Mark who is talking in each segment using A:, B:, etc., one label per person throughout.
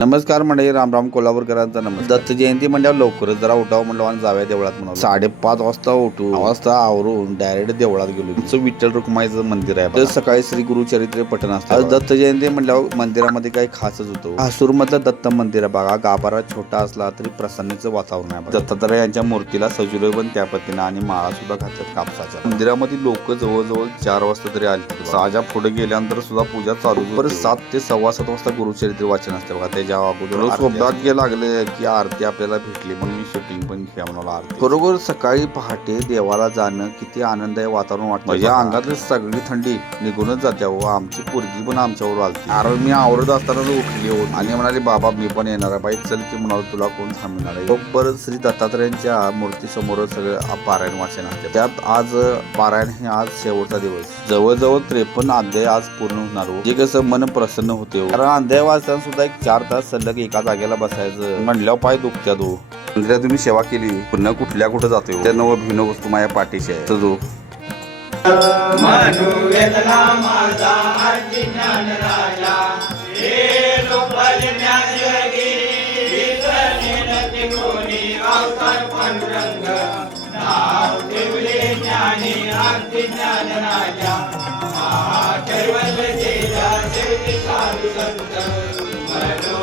A: नमस्कार मंडळी राम राम कोल्हापूरकरांचा नमस्कार. दत्त जयंती म्हणल्यावर लवकरच जरा उठाव म्हणलं आणि जाव्या देवळात म्हणून. साडेपाच वाजता उठू. वाजता आवरून डायरेक्ट देवळात गेलो. तुमचं विठ्ठल रुक्माईचं मंदिर आहे तर सकाळी श्री गुरुचरित्र पठण असतं आज दत्त जयंती म्हणल्यावर मंदिरामध्ये काही खासच होतं. हासूर मधलं दत्त मंदिर आहे बघा. गाभारा छोटा असला तरी प्रसन्नीचं वातावरण आहे. दत्तात्रय यांच्या मूर्तीला सजवलं पण त्या पद्धतीनं आणि माळा सुद्धा घातल्यात कापसाच्या. मंदिरामध्ये लोक जवळजवळ चार वाजता तरी आले सहाच्या पुढे गेल्यानंतर सुद्धा पूजा चालू. परत सात ते सव्वा सात वाजता गुरुचरित्र वाचन असते बघा. त्याच्या अगोदर सौभाग्य लागले की आरती आपल्याला भेटली म्हणून मी शूटिंग पण घ्या म्हणाला आरती. बरोबर सकाळी पहाटे देवाला जाणं किती आनंददायी वातावरण वाटतं. माझ्या अंगातली सगळी थंडी निघूनच जाते व आमची पोरगी पण आमच्यावर आलती. कारण मी आवरत असताना उठली होती आणि म्हणाले बाबा मी पण येणार आहे. बाई चल की म्हणाल तुला कोण थांबणार आहे? बरोबर श्री दत्तात्रयांच्या मूर्तीसमोर सगळं पारायण वाचन असते त्यात आज पारायण हे आज शेवटचा दिवस. जवळजवळ त्रेपन्न अध्याय आज पूर्ण होणार हो. जे कसं मन प्रसन्न होते हो. कारण अध्याय वाचताना सुद्धा एक चार तास सलग एका जागेला बसायचं. म्हणल्यावर पाय दुखत्या तो मंदिरात तुम्ही सेवा केली पुन्हा कुठल्या कुठं जाते त्या नव भिन्न वस्तू माझ्या पाठीशी आहे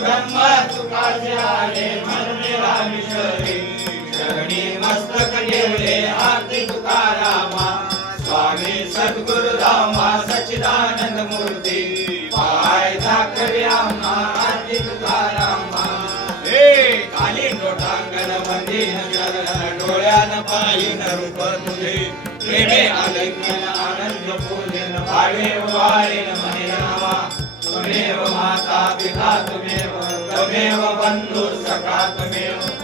B: ब्रह्म सुखाचे आले म्हणले रामेश्वरी चरणी मस्तक ठेवले आरती तुकारामा. स्वामी सद्गुरु रामा सच्चिदानंद मूर्ती. पाय दाखवे आम्हा आरती तुकारामा. हे काली लोटांगणमध्ये जगन डोळ्यान पाहिन रूप तुझे प्रेमे आलंगन आनंद पूजन भावे वारे मने नावा त्वमेव माता पिता तुमेव तमेव बंधु सखा तुमेव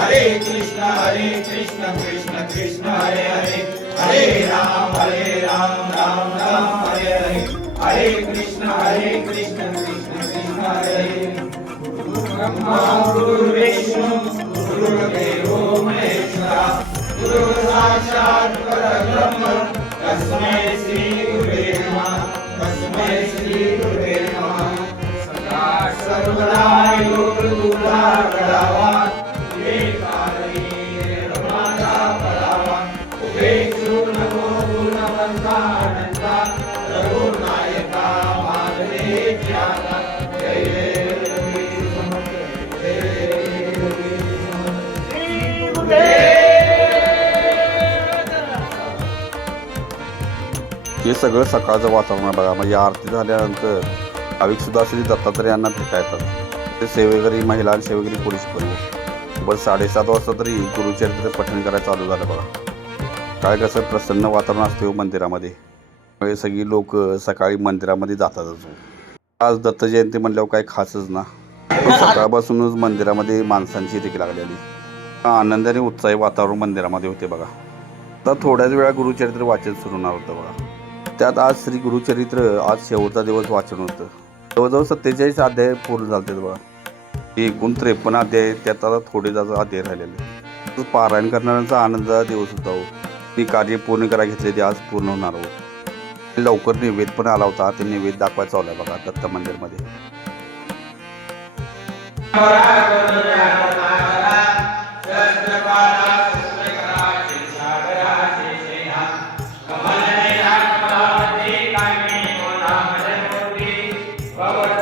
B: हरे कृष्ण हरे कृष्ण कृष्ण कृष्ण हरे हरे. हरे राम हरे राम राम राम हरे हरे. हरे कृष्ण हरे कृष्ण कृष्ण कृष्ण हरे हरे. ब्रह्मा गुरुर्विष्णु गुरुर्देवो महेश्वरा. गुरु साक्षात् परब्रह्म तस्मै श्री गुरुवे नमः.
A: सगळं सकाळचं वातावरण बघा. म्हणजे आरती झाल्यानंतर भाविक सुद्धा श्री दत्तात्रयांना भेटा येतात ते सेवेकरी महिला आणि सेवेकरी पोलीस पण बस साडेसात वाजता तरी गुरुचरित्र पठण करायला चालू झालं बघा. काय कसं प्रसन्न वातावरण असते हो मंदिरामध्ये. त्यामुळे सगळी लोक सकाळी मंदिरामध्ये जातातच हो. आज दत्त जयंती म्हणल्यावर काय खासच ना. सकाळपासूनच मंदिरामध्ये माणसांची देखील लागलेली. आनंदाने उत्साही वातावरण मंदिरामध्ये होते बघा. आता थोड्याच वेळा गुरुचरित्र वाचन सुरू होणार होतं बघा. त्यात आज श्री गुरुचरित्र आज शेवटचा दिवस वाचन होतं. जवळजवळ सत्तेचाळीस अध्याय पूर्ण झाले बघा. एकूण त्रेपन्न अध्याय त्यात आता थोडे जास्त अध्याय राहिलेले पारायण करणाऱ्यांचा आनंदाचा दिवस होता हो. ती कार्य पूर्ण करा घेतले ते आज पूर्ण होणार हो. लवकर निवेद पण आला होता ते निवेद दाखवायचा चालू बघा दत्त मंदिरमध्ये.
B: Amen.